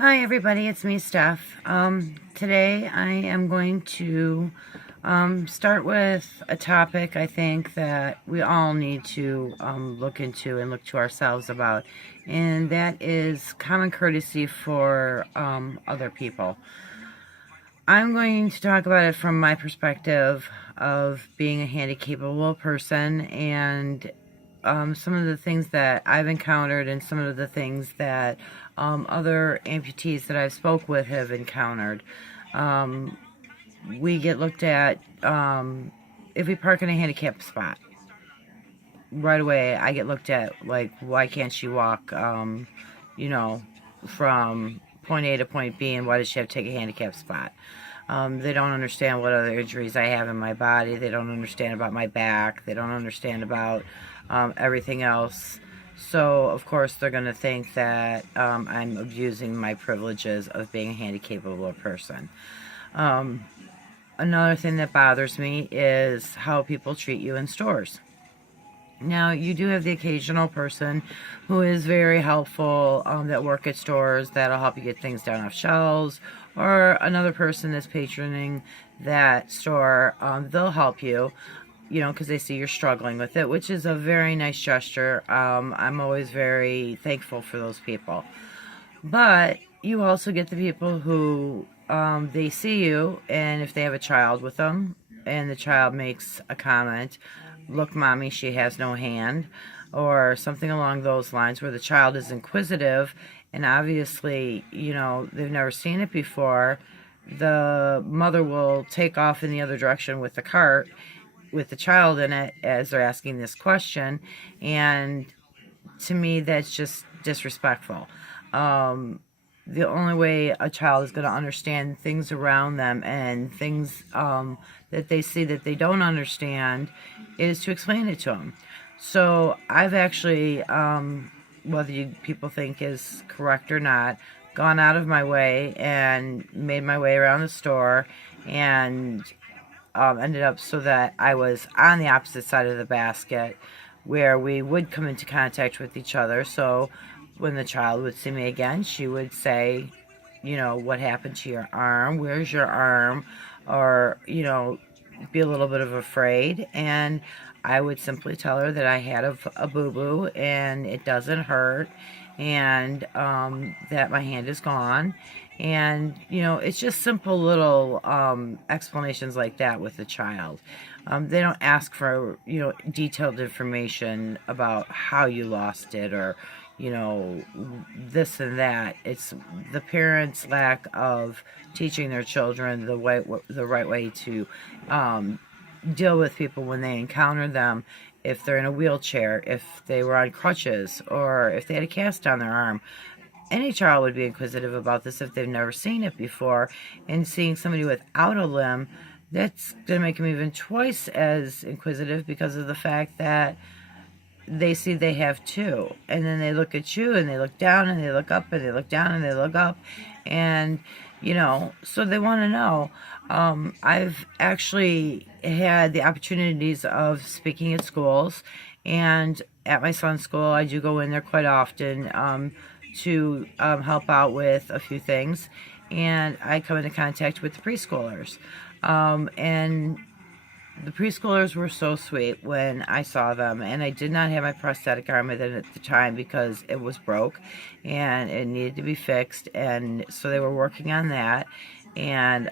Hi everybody, it's me, Steph. Today I am going to start with a topic I think that we all need to look into and look to ourselves about, and that is common courtesy for other people. I'm going to talk about it from my perspective of being a handy-capable person and some of the things that I've encountered and some of the things that other amputees that I've spoke with have encountered. Um, we get looked at if we park in a handicapped spot. Right away, I get looked at like, why can't she walk, you know, from point A to point B, and why does she have to take a handicapped spot? They don't understand what other injuries I have in my body. They don't understand about my back. They don't understand about everything else. So, of course, they're going to think that I'm abusing my privileges of being a handy-capable person. Um, Another thing that bothers me is how people treat you in stores. Now, you do have the occasional person who is very helpful that work at stores that'll help you get things down off shelves, or another person that's patroning that store, they'll help you, because they see you're struggling with it, which is a very nice gesture. I'm always very thankful for those people. But you also get the people who they see you, and if they have a child with them, and the child makes a comment, look, mommy, she has no hand, or something along those lines, where the child is inquisitive, and obviously, they've never seen it before, the mother will take off in the other direction with the cart with the child in it as they're asking this question. And to me, that's just disrespectful. Um, the only way a child is going to understand things around them and things that they see that they don't understand is to explain it to them. So I've actually, whether people think is correct or not, gone out of my way and made my way around the store and ended up so that I was on the opposite side of the basket where we would come into contact with each other. So when the child would see me again, she would say, what happened to your arm? Where's your arm? Or, be a little bit of afraid. And I would simply tell her that I had a boo-boo and it doesn't hurt, and that my hand is gone. And, it's just simple little explanations like that with the child. They don't ask for, detailed information about how you lost it, or, this and that. It's the parents' lack of teaching their children the right way to deal with people when they encounter them. If they're in a wheelchair, if they were on crutches, or if they had a cast on their arm, any child would be inquisitive about this if they've never seen it before. And seeing somebody without a limb, that's going to make them even twice as inquisitive, because of the fact that they see they have two. And then they look at you, and they look down, and they look up, and they look down, and they look up. And, so they want to know. I've actually had the opportunities of speaking at schools, and at my son's school, I do go in there quite often to help out with a few things, and I come into contact with the preschoolers. And the preschoolers were so sweet when I saw them, and I did not have my prosthetic arm with it at the time because it was broke and it needed to be fixed, and so they were working on that. And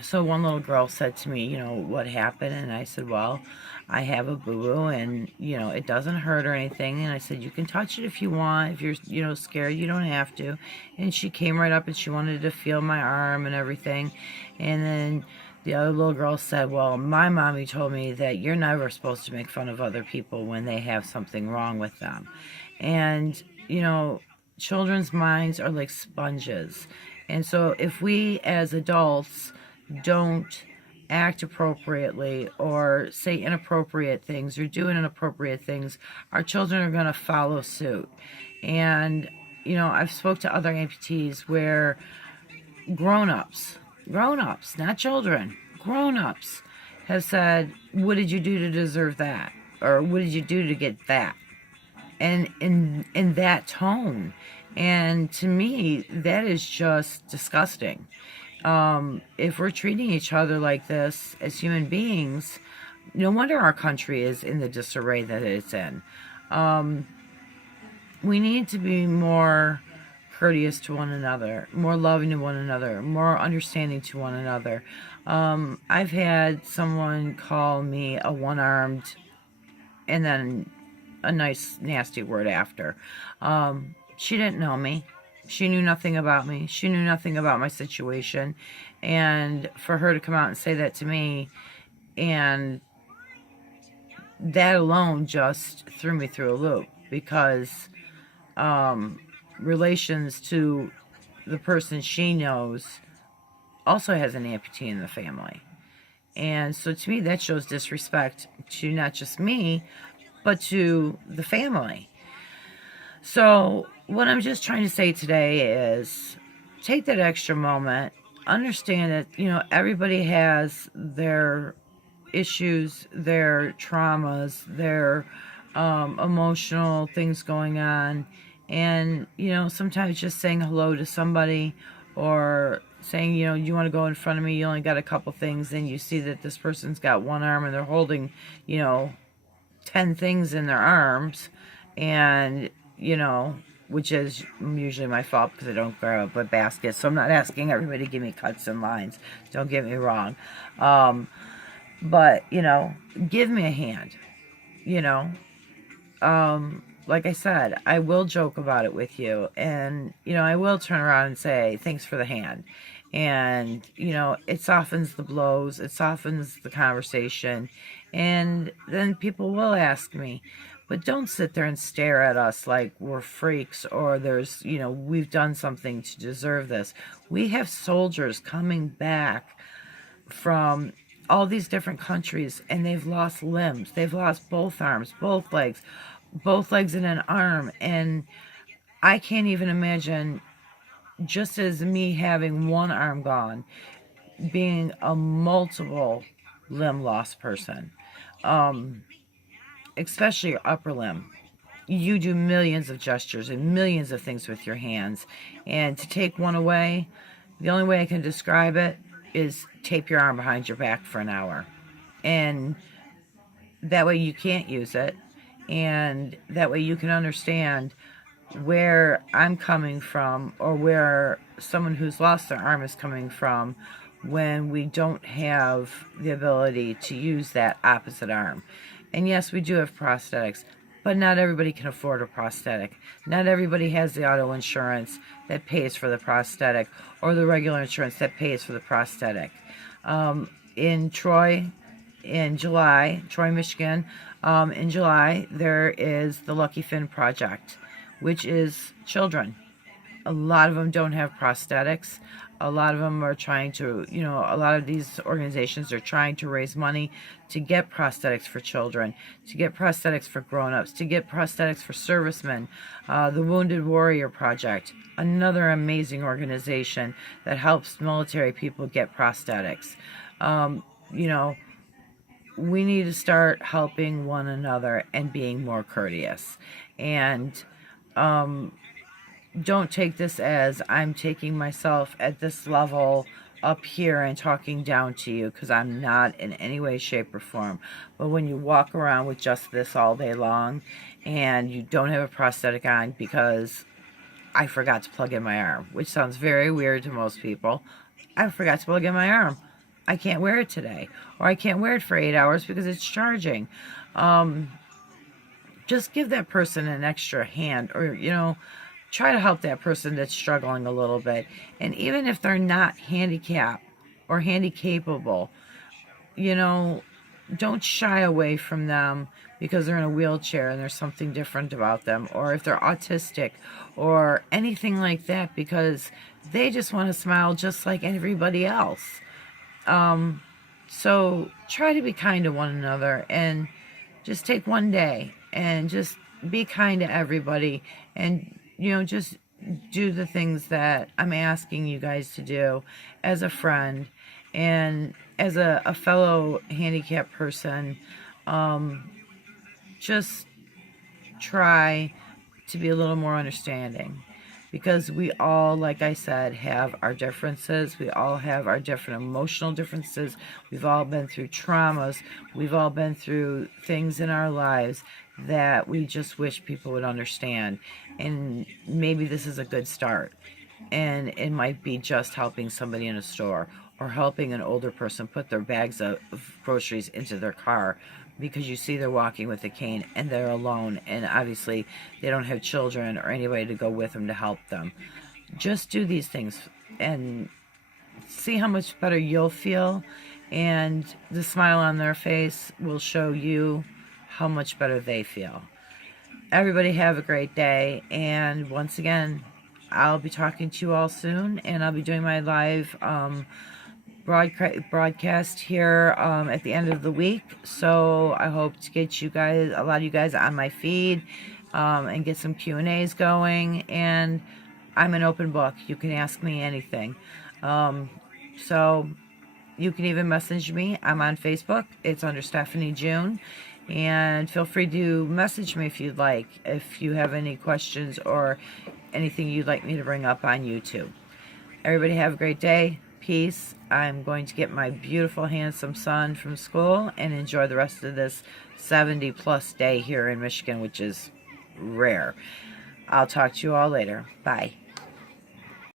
so one little girl said to me, what happened? And I said, well, I have a boo-boo, and, it doesn't hurt or anything. And I said, you can touch it if you want. If you're, scared, you don't have to. And she came right up and she wanted to feel my arm and everything. And then the other little girl said, well, my mommy told me that you're never supposed to make fun of other people when they have something wrong with them. And, children's minds are like sponges. And so if we as adults don't act appropriately, or say inappropriate things, or do inappropriate things, our children are going to follow suit. And, I've spoke to other amputees where grown-ups, not children, grown-ups have said, what did you do to deserve that? Or what did you do to get that? and in that tone. And to me, that is just disgusting. If we're treating each other like this as human beings, no wonder our country is in the disarray that it's in. We need to be more courteous to one another, more loving to one another, more understanding to one another. I've had someone call me a one-armed, and then a nice nasty word after. She didn't know me. She knew nothing about me. She knew nothing about my situation. And for her to come out and say that to me, and that alone just threw me through a loop, because relations to the person she knows also has an amputee in the family. And so to me, that shows disrespect to not just me, but to the family. So what I'm just trying to say today is take that extra moment, understand that, everybody has their issues, their traumas, their emotional things going on. And, sometimes just saying hello to somebody, or saying, you want to go in front of me, you only got a couple things, and you see that this person's got one arm and they're holding, 10 things in their arms, and, which is usually my fault because I don't grab up a basket. So I'm not asking everybody to give me cuts and lines. Don't get me wrong. But, give me a hand, you know. Like I said, I will joke about it with you, and, I will turn around and say, thanks for the hand. And, it softens the blows, it softens the conversation, and then people will ask me, but don't sit there and stare at us like we're freaks, or there's, we've done something to deserve this. We have soldiers coming back from all these different countries, and they've lost limbs. They've lost both arms, both legs and an arm. And I can't even imagine, just as me having one arm gone, being a multiple limb lost person, especially your upper limb. You do millions of gestures and millions of things with your hands, and to take one away, the only way I can describe it is tape your arm behind your back for an hour, and that way you can't use it, and that way you can understand where I'm coming from, or where someone who's lost their arm is coming from, when we don't have the ability to use that opposite arm. And yes, we do have prosthetics, but not everybody can afford a prosthetic. Not everybody has the auto insurance that pays for the prosthetic, or the regular insurance that pays for the prosthetic. In Troy, Michigan, in July, there is the Lucky Finn Project, which is children. A lot of them don't have prosthetics. A lot of them are trying to, a lot of these organizations are trying to raise money to get prosthetics for children, to get prosthetics for grown-ups, to get prosthetics for servicemen. The Wounded Warrior Project, another amazing organization that helps military people get prosthetics. We need to start helping one another and being more courteous. And don't take this as I'm taking myself at this level up here and talking down to you, because I'm not in any way, shape, or form. But when you walk around with just this all day long, and you don't have a prosthetic on because I forgot to plug in my arm, which sounds very weird to most people. I forgot to plug in my arm. I can't wear it today, or I can't wear it for 8 hours because it's charging. Just give that person an extra hand, or, try to help that person that's struggling a little bit. And even if they're not handicapped or handy-capable, don't shy away from them because they're in a wheelchair and there's something different about them, or if they're autistic or anything like that, because they just want to smile just like everybody else. So try to be kind to one another, and just take one day and just be kind to everybody, and just do the things that I'm asking you guys to do as a friend and as a fellow handicapped person. Just try to be a little more understanding, because we all, like I said, have our differences. We all have our different emotional differences. We've all been through traumas. We've all been through things in our lives that we just wish people would understand. And maybe this is a good start. And it might be just helping somebody in a store, or helping an older person put their bags of groceries into their car, because you see they're walking with a cane and they're alone, and obviously they don't have children or anybody to go with them to help them. Just do these things and see how much better you'll feel, and the smile on their face will show you how much better they feel. Everybody have a great day, and once again, I'll be talking to you all soon, and I'll be doing my live broadcast here at the end of the week. So I hope to get you guys, a lot of you guys, on my feed, and get some Q&As going. And I'm an open book. You can ask me anything. So you can even message me. I'm on Facebook. It's under Stephanie June. And feel free to message me if you'd like, if you have any questions or anything you'd like me to bring up on YouTube. Everybody have a great day. Peace. I'm going to get my beautiful, handsome son from school and enjoy the rest of this 70-plus day here in Michigan, which is rare. I'll talk to you all later. Bye.